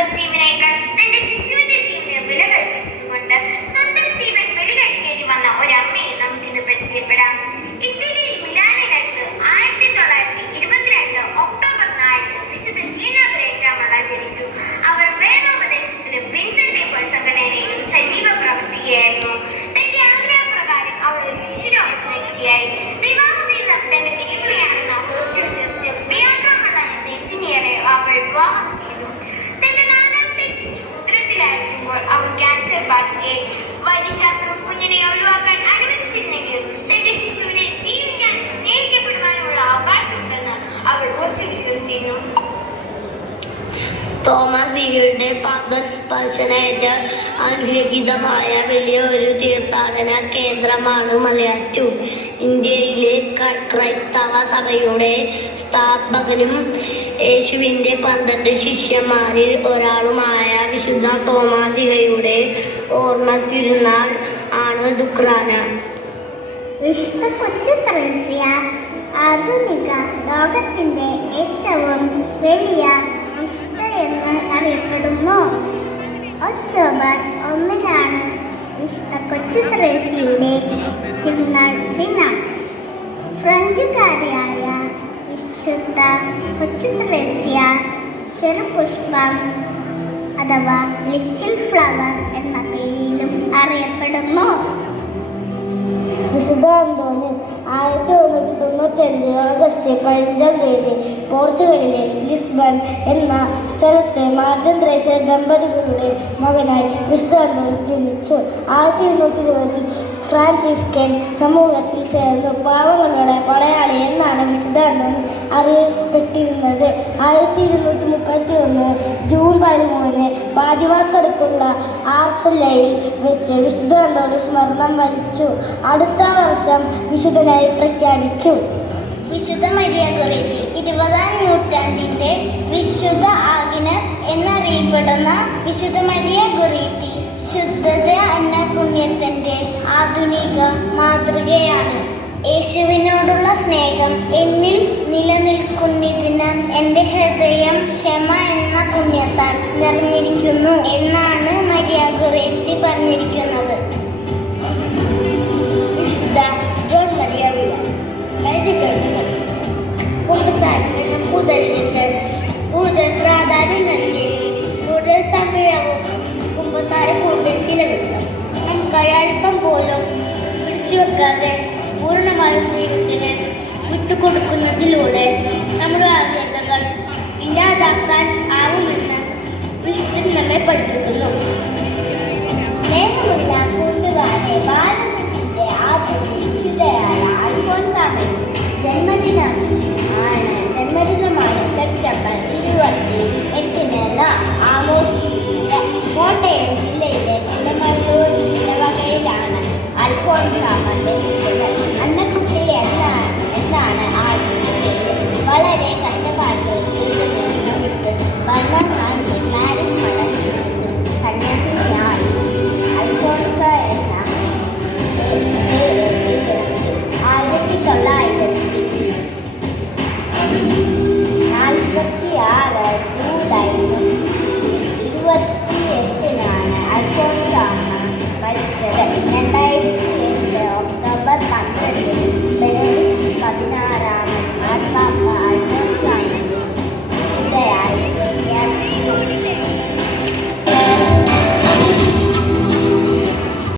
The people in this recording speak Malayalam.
സ്വന്തം ജീവനേക്കാൾ തന്റെ ശിശുവിന്റെ ജീവന് വില കൽപ്പിച്ചതുകൊണ്ട് സ്വന്തം ജീവൻ വെടികഴിക്കേണ്ടി വന്ന ഒരമ്മയെ നമുക്കിന്ന് പരിചയപ്പെടാം. ഇറ്റലിയിൽ മിലാനിനടുത്ത് 1922 ഒക്ടോബർ 4 വിശുദ്ധ ജീന ബ്രേറ്റാമള ജനിച്ചു. അവർ വേദോപദേശത്തിലും വിൻസെന്റ് പോൾ സംഘടനയിലും സജീവ പ്രവർത്തിക്കുകയായിരുന്നു. തന്റെ ആഗ്രഹപ്രകാരം അവൾ ഒരു ശിശുരോഗം നൽകുകയായി. വിവാഹം ചെയ്യുന്ന തന്റെ തിരികുളിയാണെന്ന വിശ്വസിച്ച് ബിയാൻഡ്രോമള എന്ന എഞ്ചിനീയറെ അവൾ വിവാഹം ചെയ്തു. തന്റെ 4ാമത്തെ ശിശു ഉദരത്തിലായിരിക്കുമ്പോൾ അവൾ ക്യാൻസർ ബാധിക്കുകയും വൈദ്യശാസ്ത്രം കുഞ്ഞിനെ ഒഴിവാക്കാൻ അനുവദിച്ചിരുന്നെങ്കിലും തന്റെ ശിശുവിനെ ജീവിക്കാനും സ്നേഹിക്കപ്പെടുവാനുമുള്ള അവകാശമുണ്ടെന്ന് അവൾ ഉറച്ചു വിശ്വസിക്കുന്നു. തോമസ് ലീയുടെ പാദസ്പർശനേറ്റ അനുഗ്രഹീതമായ വലിയ ഒരു തീർത്ഥാടന കേന്ദ്രമാണ് മലയാറ്റൂർ. ഇന്ത്യയിലെ ക്രൈസ്തവ സഭയുടെ സ്ഥാപകനും യേശുവിൻ്റെ 12 ശിഷ്യന്മാരിൽ ഒരാളുമായ വിശുദ്ധ തോമാസികയുടെ ഓർമ്മ തിരുനാൾ ആണ് ദുഃഖാന. വിശുദ്ധ കൊച്ചു ത്രേസ്യ ആധുനിക ലോകത്തിന്റെ ഏറ്റവും വലിയ വിശുദ്ധ എന്ന് അറിയപ്പെടുന്നു. ഒക്ടോബർ 1 വിശുദ്ധ കൊച്ചു ത്രേസ്യയുടെ തിരുനാൾ ദിനം. ഫ്രഞ്ചുകാരിയായ വിശുദ്ധ കൊച്ചു ത്രേസ്യ ചെറുപുഷ്പം അഥവാ ലിറ്റിൽ ഫ്ലവർ എന്ന പേരിലും അറിയപ്പെടുന്നു. വിശുദ്ധ അന്തോണിയസ് 1995 ഓഗസ്റ്റ് 15 തീയതി പോർച്ചുഗലിലെ ലിസ്ബൺ എന്ന സ്ഥലത്ത് മാർട്ടിൻ ത്രേസ്യ ദമ്പതികളുടെ മകനായി വിശുദ്ധ അന്തോണിയസ് ജനിച്ചു. 1220 ഫ്രാൻസിസ്കൻ സമൂഹത്തിൽ ചേർന്നു പാവങ്ങളുടെ പടയാളി എന്നാണ് വിശുദ്ധ അന്തോണിയസ് അറിയപ്പെട്ടിരുന്നത്. 1231 ജൂൺ 13 പാതിവാക്കടുത്തുള്ള ആർസലയിൽ വെച്ച് വിശുദ്ധ അന്തോണിയസ് മരണം വരിച്ചു. അടുത്ത വർഷം വിശുദ്ധനായി പ്രഖ്യാപിച്ചു. വിശുദ്ധ മരിയ ഗൊറേത്തി 20ാം നൂറ്റാണ്ടിന്റെ വിശുദ്ധ ആഗ്നസ് എന്നറിയപ്പെടുന്ന വിശുദ്ധ മരിയ ഗൊറേത്തി ശുദ്ധത എന്ന പുണ്യത്തിന്റെ ആധുനിക മാതൃകയാണ്. യേശുവിനോടുള്ള സ്നേഹം എന്നിൽ നിലനിൽക്കുന്നതിന് എൻ്റെ ഹൃദയം ക്ഷമ എന്ന പുണ്യത്താൽ നിറഞ്ഞിരിക്കുന്നു എന്നാണ് മരിയ ഗൊറേത്തി പറഞ്ഞിരിക്കുന്നത്. കൂടുതൽ പ്രാധാന്യം നൽകി കൂടുതൽ സമയവും കുമ്പസാരം കൂടുതൽ ചിലവിട്ടു. നമുക്കായി അല്പം പോലും പിടിച്ചു വെക്കാതെ പൂർണ്ണമായും ദൈവത്തിന് വിട്ടുകൊടുക്കുന്നതിലൂടെ നമ്മുടെ ആഗ്രഹം